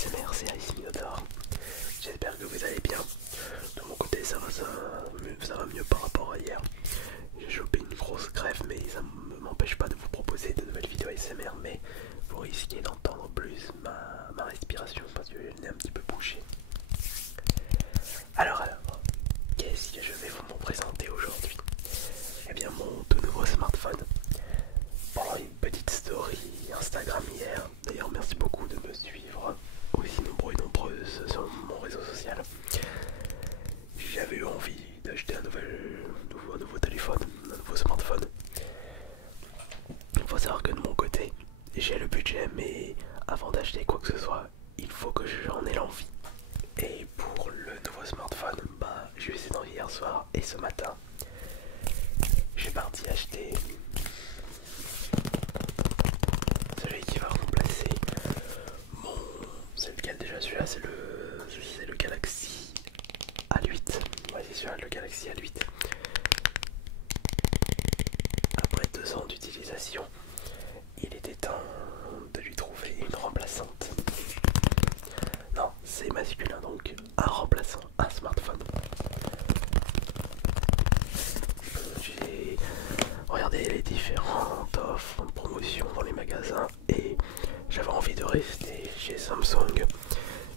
ASMR, c'est Ice Minotaur. J'espère que vous allez bien. De mon côté ça va mieux par rapport à hier. J'ai chopé une grosse grève mais ça ne m'empêche pas de vous proposer de nouvelles vidéos ASMR, mais vous risquez d'entendre plus ma respiration parce que j'ai le nez un petit peu bouché. Alors, qu'est-ce que je vais vous présenter aujourd'hui? Eh bien mon tout nouveau smartphone. Pendant une petite story Instagram hier, d'ailleurs merci beaucoup de me suivre aussi nombreux et nombreuses sur mon réseau social. J'avais eu envie d'acheter un nouveau téléphone, un nouveau smartphone. Il faut savoir que de mon côté, j'ai le budget, mais avant d'acheter quoi que ce soit, il faut que j'en ai l'envie. Et pour le nouveau smartphone, je suis dans hier soir et ce matin, j'ai parti acheter celui qui va remplacer mon... C'est lequel déjà? Celui-là c'est le Galaxy A8. Ouais, c'est celui-là, le Galaxy A8. Après 2 ans d'utilisation, il était temps de lui trouver une remplaçante. Non, c'est masculin, donc un remplaçant, un smartphone. J'ai regardé les différentes offres, promotions dans les magasins et j'avais envie de rester chez Samsung.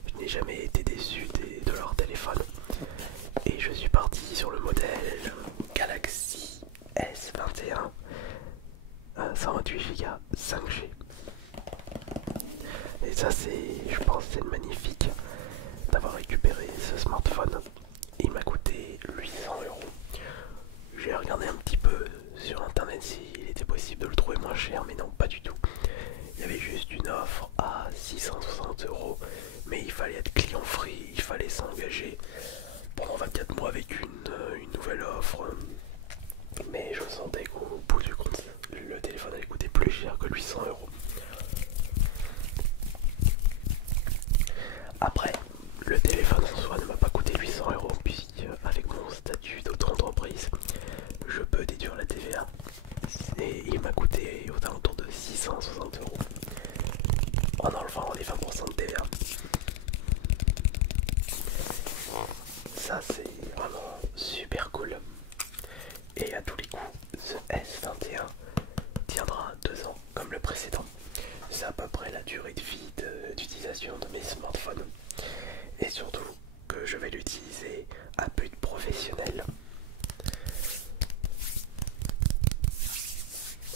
Je n'ai jamais été déçu de leur téléphone. Et je suis parti sur le modèle Galaxy S21 128 Go 5G. Et ça je pense c'est magnifique d'avoir récupéré ce smartphone. Il m'a coûté 800 €. J'ai regardé un petit peu sur internet s'il était possible de le trouver moins cher, mais non, pas du tout. Il y avait juste une offre à 660 €, mais il fallait être client free, il fallait s'engager pendant 24 mois avec une nouvelle offre. Mais je sentais qu'au bout du compte, le téléphone allait coûter plus cher que 800 €. Après, le téléphone en soi ne m'a pas coûté 800 € puisque avec mon statut d'auto-entreprise, je peux déduire la TVA. Et il m'a coûté aux alentours de 660 € en enlevant les 20% de TVA. Ça c'est vraiment super cool. Et à tous les coups, ce S21 tiendra 2 ans comme le précédent. C'est à peu près la durée de vie d'utilisation de mes smartphones. Et surtout que je vais l'utiliser à but professionnel.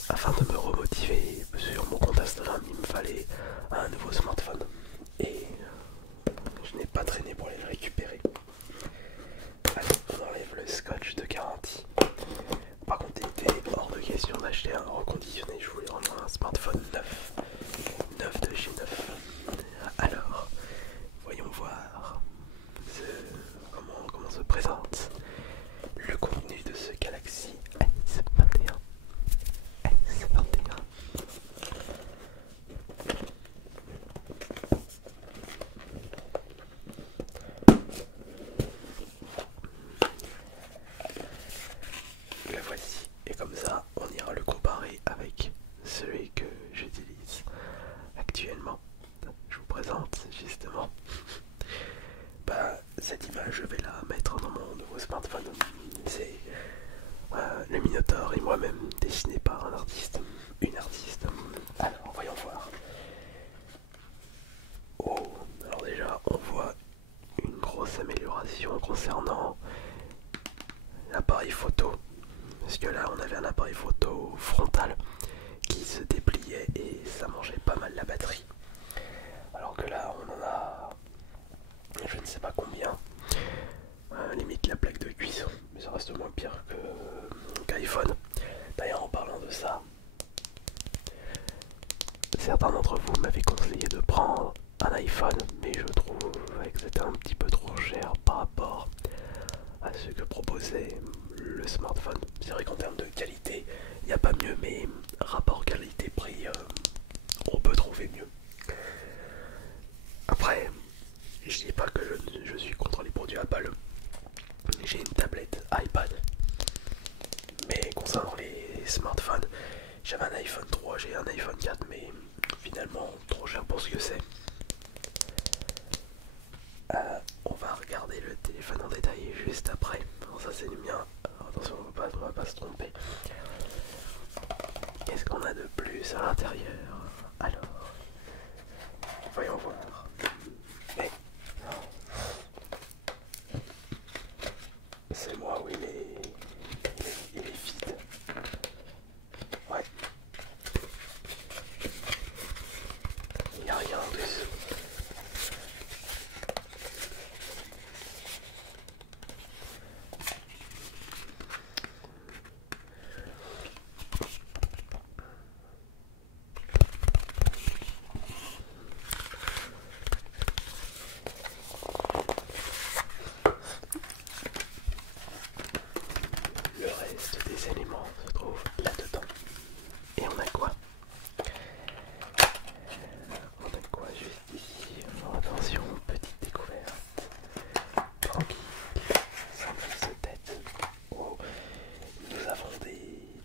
Afin de me remotiver sur mon compte Instagram, il me fallait un nouveau smartphone. Et je n'ai pas traîné pour aller le récupérer. Allez, on enlève le scotch de garantie. Par contre, il était hors de question d'acheter un reconditionné. Je voulais vraiment un smartphone neuf. Neuf de chez neuf. Alors, voyons voir comment se présente le contenu de ce Galaxy S21. S21. Le voici, et comme ça on ira le comparer avec celui que j'utilise actuellement. Je vous présente justement cette image, je vais la mettre dans mon nouveau smartphone. C'est le Minotaur et moi-même dessiné par un artiste, une artiste. Alors voyons voir. Oh, alors déjà on voit une grosse amélioration concernant l'appareil photo, parce que là on avait un appareil photo frontal qui se dépliait et ça mangeait pas mal la batterie, alors que là on en a je ne sais pas combien, limite la plaque de cuisson, mais ça reste moins pire qu'iPhone. D'ailleurs en parlant de ça, certains d'entre vous m'avaient conseillé de prendre un iPhone, mais je trouve que c'était un petit peu trop cher par rapport à ce que proposait le smartphone. C'est vrai qu'en termes de qualité, il n'y a pas mieux, mais rapport qualité-prix, on peut trouver mieux. Après, je dis pas que je suis contre les produits Apple. J'ai une tablette iPad. Mais concernant les smartphones, j'avais un iPhone 3, j'ai un iPhone 4, mais finalement trop cher pour ce que c'est. On va regarder le téléphone en détail juste après. Alors ça c'est le mien. Alors, attention, on va pas se tromper. Qu'est-ce qu'on a de plus à l'intérieur? Alors, voyons voir. Mais c'est moi, oui, mais il est vide. Ouais. Il n'y a rien en dessous. Le reste des éléments se trouve là-dedans. Et on a quoi? On a quoi juste ici? Oh, attention, petite découverte. Tranquille, sans prise de tête. Oh, nous avons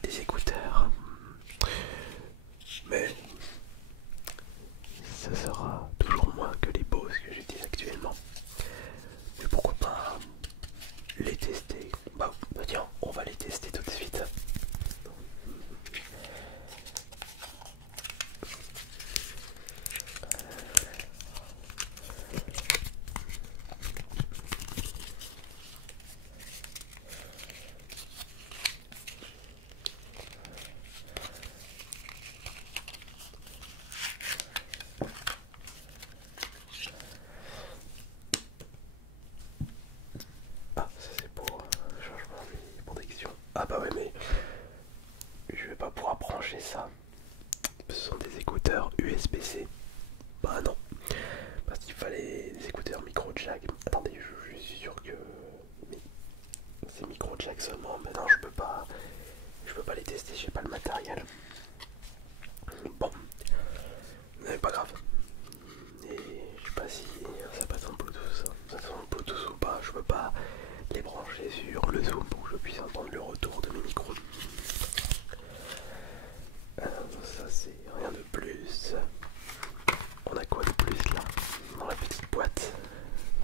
des écouteurs. Mais ce sera toujours moins que les Bose que j'utilise actuellement. Mais pourquoi pas les tester? Bah tiens, on va les tester tout de suite. Ah, ça c'est pour changement de protection. Ah bah ouais, mais je vais pas pouvoir brancher ça. Ce sont des écouteurs USB-C. Bah non, parce qu'il fallait des écouteurs micro jack. Attendez, je suis sûr que c'est micro jack seulement. Mais non, je peux pas les tester. J'ai pas le matériel. Bon, mais pas grave. Et je sais pas si ça passe en Bluetooth. Ça passe en Bluetooth ou pas. Je peux pas les brancher sur le zoom pour que je puisse entendre le retour de mes micros. Ça c'est rien de plus. On a quoi de plus là dans la petite boîte?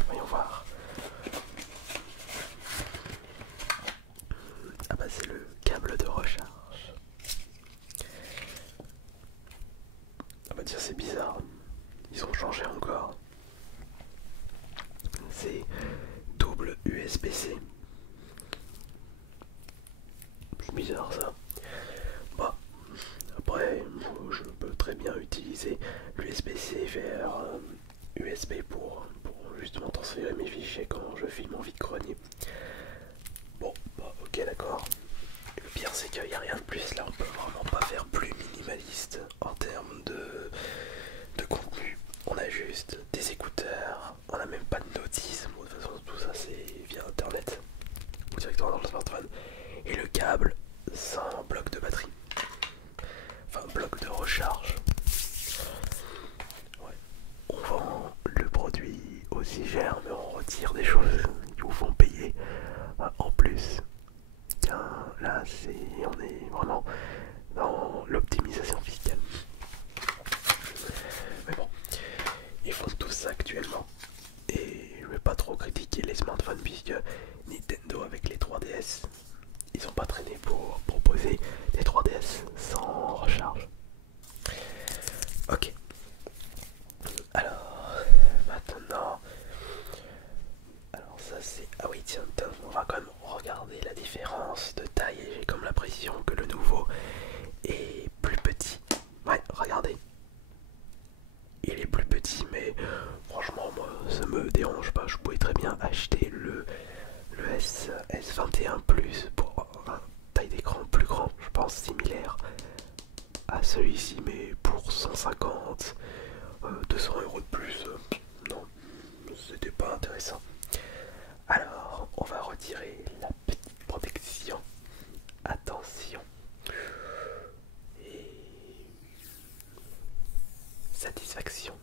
Voyons voir. Ah bah c'est le câble de recharge. Ah bah tiens, c'est bizarre. Ils ont changé encore. C'est double USB-C. C'est bizarre ça. Bah après, je peux très bien utiliser l'USB-C vers USB pour justement transférer mes fichiers quand je filme en vide-grenier. Bon, bah ok, d'accord. Le pire c'est qu'il n'y a rien de plus là, on peut vraiment pas faire plus minimaliste en termes de contenu. On a juste des écouteurs, on n'a même pas de notice. Bon, de toute façon tout ça c'est via internet ou directement dans le smartphone. Et le câble sans bloc de batterie. Enfin bloc de recharge. Ouais. On vend le produit aussi cher mais on retire des choses qui vous font payer en plus. Tiens, là on est vraiment dans l'optimisation fiscale. Mais bon, ils font tout ça actuellement. Et je vais pas trop critiquer les smartphones puisque Nintendo avec les 3DS, ils ont pas traîné pour proposer des 3DS sans recharge. Ok. Alors, maintenant... Alors ça c'est... Ah oui tiens, on va quand même regarder la différence de taille. J'ai comme l'impression que le nouveau est plus petit. Ouais, regardez. Il est plus petit mais franchement moi ça me dérange pas. Je pourrais très bien acheter le S21 Plus pour une taille d'écran plus grand. Je pense similaire à celui-ci mais pour 150, 200 € de plus. Non, c'était pas intéressant. Alors on va retirer la petite protection. Attention. Et satisfaction.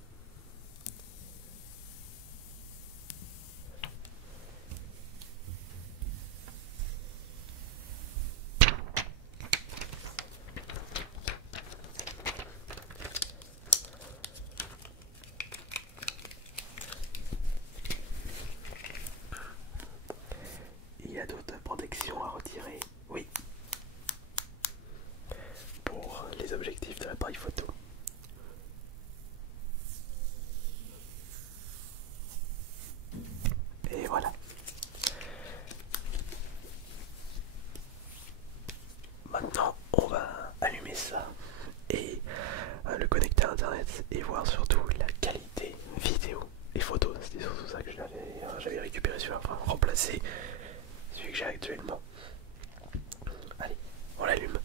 interface et voir surtout la qualité vidéo et photo. C'était surtout ça que j'avais récupéré celui-là, enfin remplacé celui que j'ai actuellement. Allez, on l'allume.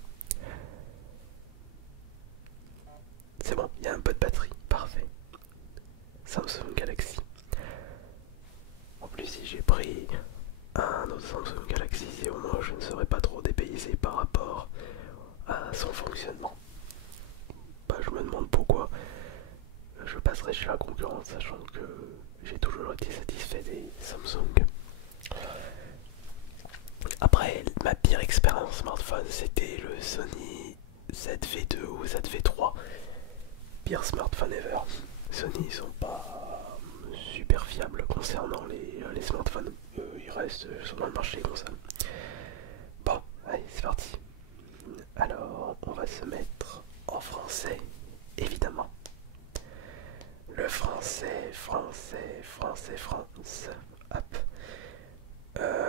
C'est bon, il y a un peu de batterie, parfait. Samsung Galaxy. En plus, si j'ai pris un autre Samsung Galaxy, au moins je ne serais pas trop dépaysé par rapport à son fonctionnement. Bah, je me demande pourquoi je passerai chez la concurrence, sachant que j'ai toujours été satisfait des Samsung. Après, ma pire expérience smartphone, c'était le Sony ZV2 ou ZV3. Pire smartphone ever. Sony, ils sont pas super fiables concernant les smartphones. Ils restent sur le marché des consoles. Bon, allez, c'est parti. Alors, on va se mettre en français, évidemment. Le français, français, français, France. Hop.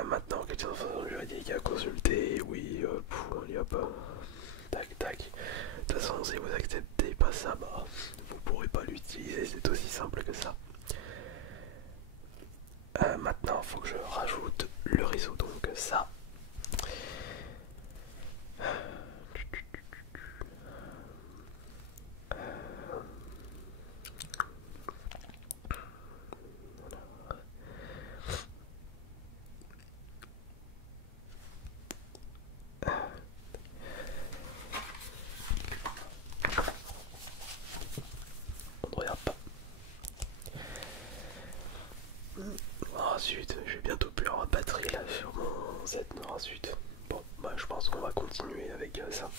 Maintenant, quelles informations juridiques à consulter? Oui, allez hop. Tac, tac. De toute façon, si vous acceptez pas ça, bah, vous pourrez pas l'utiliser, c'est aussi simple que ça. Maintenant, il faut que je rajoute le réseau, donc ça. On ne regarde pas. Oh zut, je vais bientôt plus avoir de batterie là sur mon Z. Oh zut. Bon, bah je pense qu'on va continuer avec ça.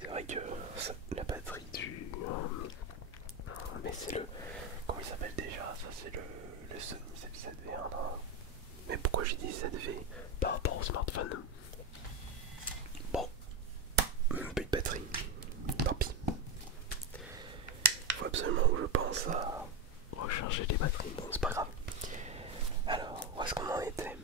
C'est vrai que la batterie du... mais c'est le... Comment il s'appelle déjà? Ça c'est le Sony ZV1. Mais pourquoi j'ai dit ZV par rapport au smartphone? Bon, plus de batterie. Tant pis. Faut absolument que je pense à recharger les batteries. Bon, c'est pas grave. Alors, où est-ce qu'on en était?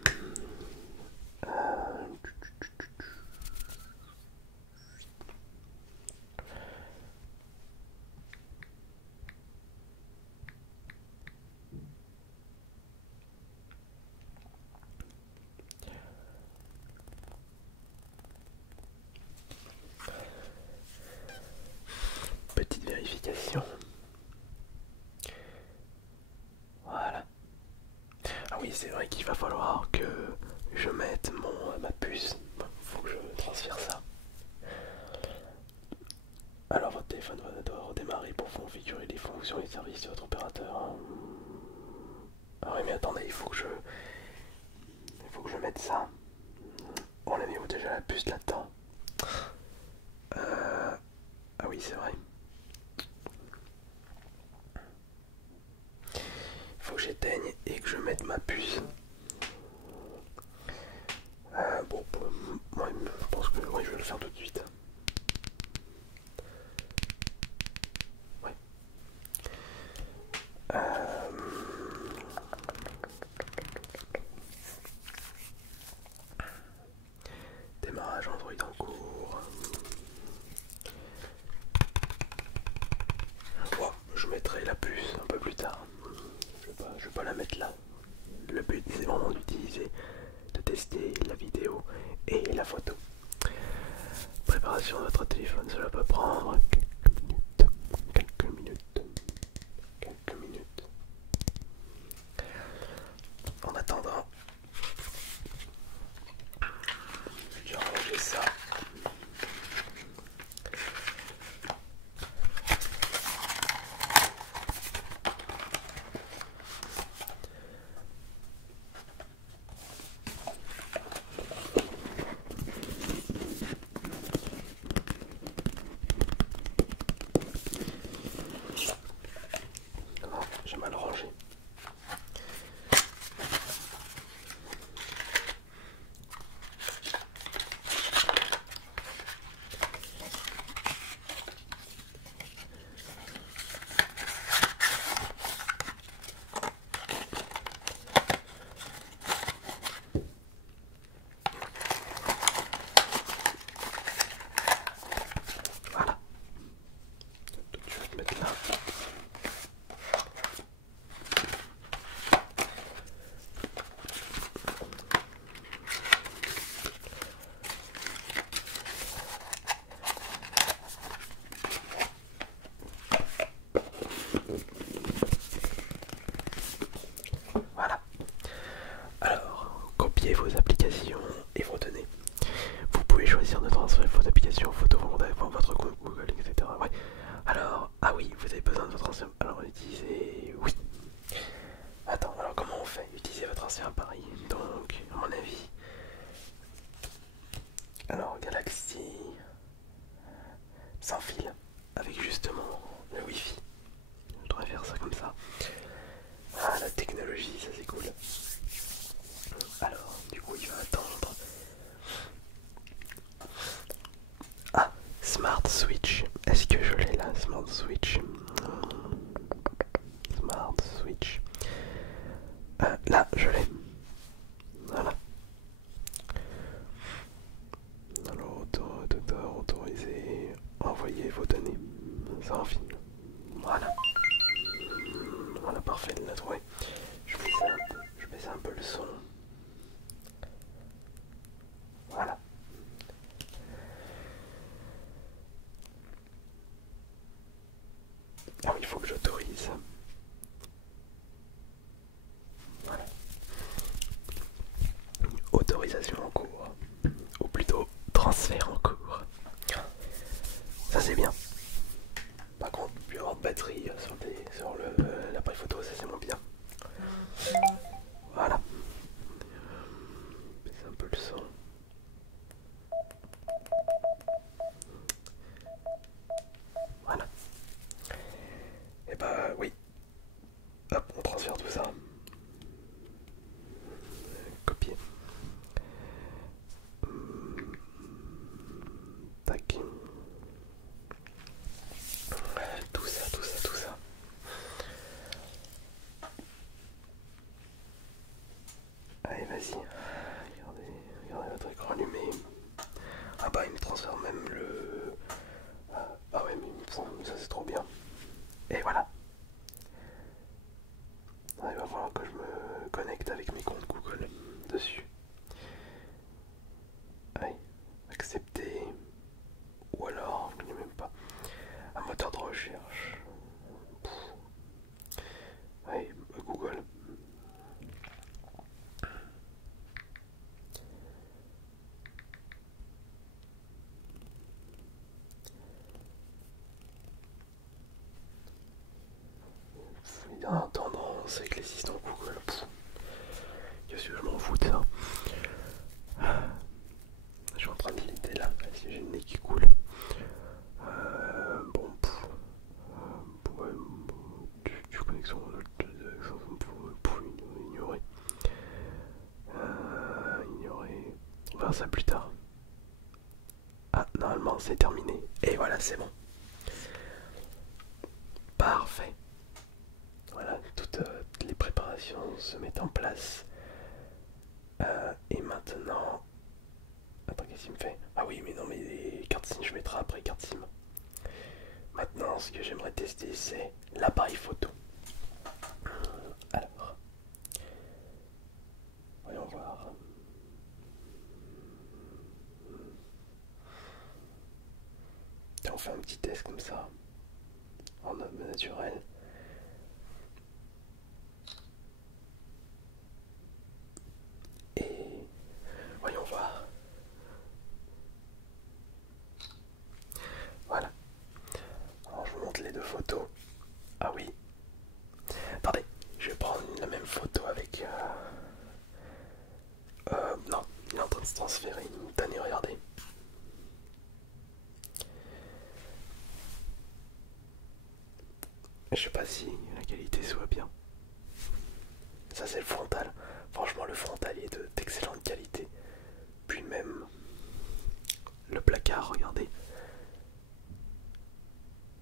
Petite vérification. Voilà. Ah oui, c'est vrai qu'il va falloir que je mette ma puce. Faut que je transfère ça. Alors votre téléphone doit redémarrer pour configurer les fonctions et les services de votre opérateur. Ah oui mais attendez, il faut que je mette ça. On a mis où déjà la puce là-dedans? Ah oui c'est vrai. Il faut que j'éteigne et que je mette ma puce. Bon, moi je pense que oui, je vais le faire tout de suite. Ouais. Démarrage Android en cours. Bon, je mettrai la puce un peu plus tard. Je vais pas la mettre là. Le but c'est vraiment d'utiliser, de tester la vidéo et la photo. Préparation de votre téléphone, cela peut prendre quelques minutes. En attendant, je vais ranger ça. envoyer vos applications et vos données. Vous pouvez choisir de transférer vos applications, photos, votre compte Google, etc. Ouais. Alors, ah oui, vous avez besoin de votre ancien... Alors, utilisez... Oui. Attends, alors comment on fait? Utilisez votre ancien appareil. Donc, à mon avis... Alors, Galaxy... sans fil. Avec justement le Wi-Fi. Je devrais faire ça comme ça. Ah, la technologie, ça c'est cool. Alors, du coup, il va attendre. Ah, Smart Switch. Est-ce que je l'ai là, Smart Switch? Smart Switch. Là, je l'ai. Voilà. Alors, autoriser. Envoyer vos données. Sans fil. Voilà. Voilà, parfait, il l'a trouvé. Je baisse un peu le son. Voilà. Ah oui, il faut que j'autorise. Voilà. Autorisation en cours. Ou plutôt transfert en cours. Ça c'est bien. Par contre, plus avoir de batterie sur l'appareil photo, ça c'est moins bien. Voilà. Baisse un peu le son. Voilà. Et bah oui. Hop, on transfère tout ça. Copier. Tac. Tout ça. Allez, vas-y. Regardez votre écran allumé. Ah bah il me transfère même le... Ah ouais, mais ça c'est trop bien. Et voilà. Ah, il va falloir que je me connecte avec mes comptes Google dessus. Allez, accepter. Ou alors, je ne sais même pas. Un moteur de recherche. Allez, Google. Il y a une tendance avec les assistants Google. Qu'est-ce que je m'en fous de ça? Je suis en train de l'éter là, parce que j'ai le nez qui coule. Bon, ouais, du connexion pour ignorer. Ignorer. On verra ça plus tard. Ah, normalement c'est terminé. Et voilà, c'est bon. Parfait. Voilà, toutes les préparations se mettent en place. Et maintenant... Attends, qu'est-ce qu'il me fait? Ah oui, mais non, mais les cartes SIM, je mettrai après carte SIM. Maintenant, ce que j'aimerais tester, c'est l'appareil photo. Alors, voyons voir. On fait un petit test comme ça, en mode naturel. Et voyons voir. Voilà. Alors je vous montre les deux photos. Ah oui. Attendez, je vais prendre la même photo avec... non, il est en train de se transférer. Tenez, regardez. Je sais pas si la qualité soit bien. Ça c'est le frontal. Franchement le frontal est d'excellente qualité. Puis même le placard, regardez.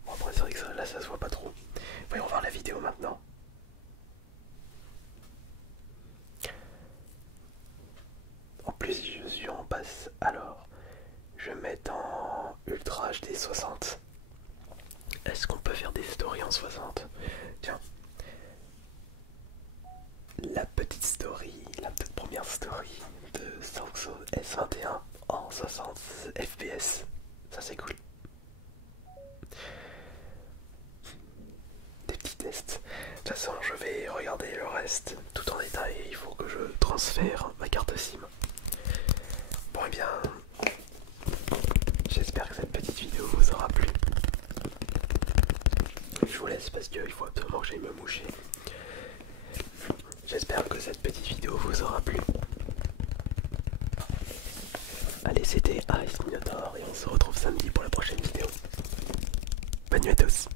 Bon après c'est vrai que là ça se voit pas trop. Voyons voir la vidéo maintenant. En plus je suis en passe. Alors je vais mettre en Ultra HD 60. Est-ce qu'on peut faire des stories en 60? Tiens. La petite story, la toute première story de Samsung S21 en 60 fps. Ça c'est cool. Des petits tests. toute façon, je vais regarder le reste tout en détail. Il faut que je transfère ma carte SIM. Bon, et bien, j'espère que cette petite vidéo vous aura plu. Je vous laisse parce qu'il faut absolument que j'aille me moucher. J'espère que cette petite vidéo vous aura plu. Allez, c'était Ice Minotaur et on se retrouve samedi pour la prochaine vidéo. Bonne nuit à tous.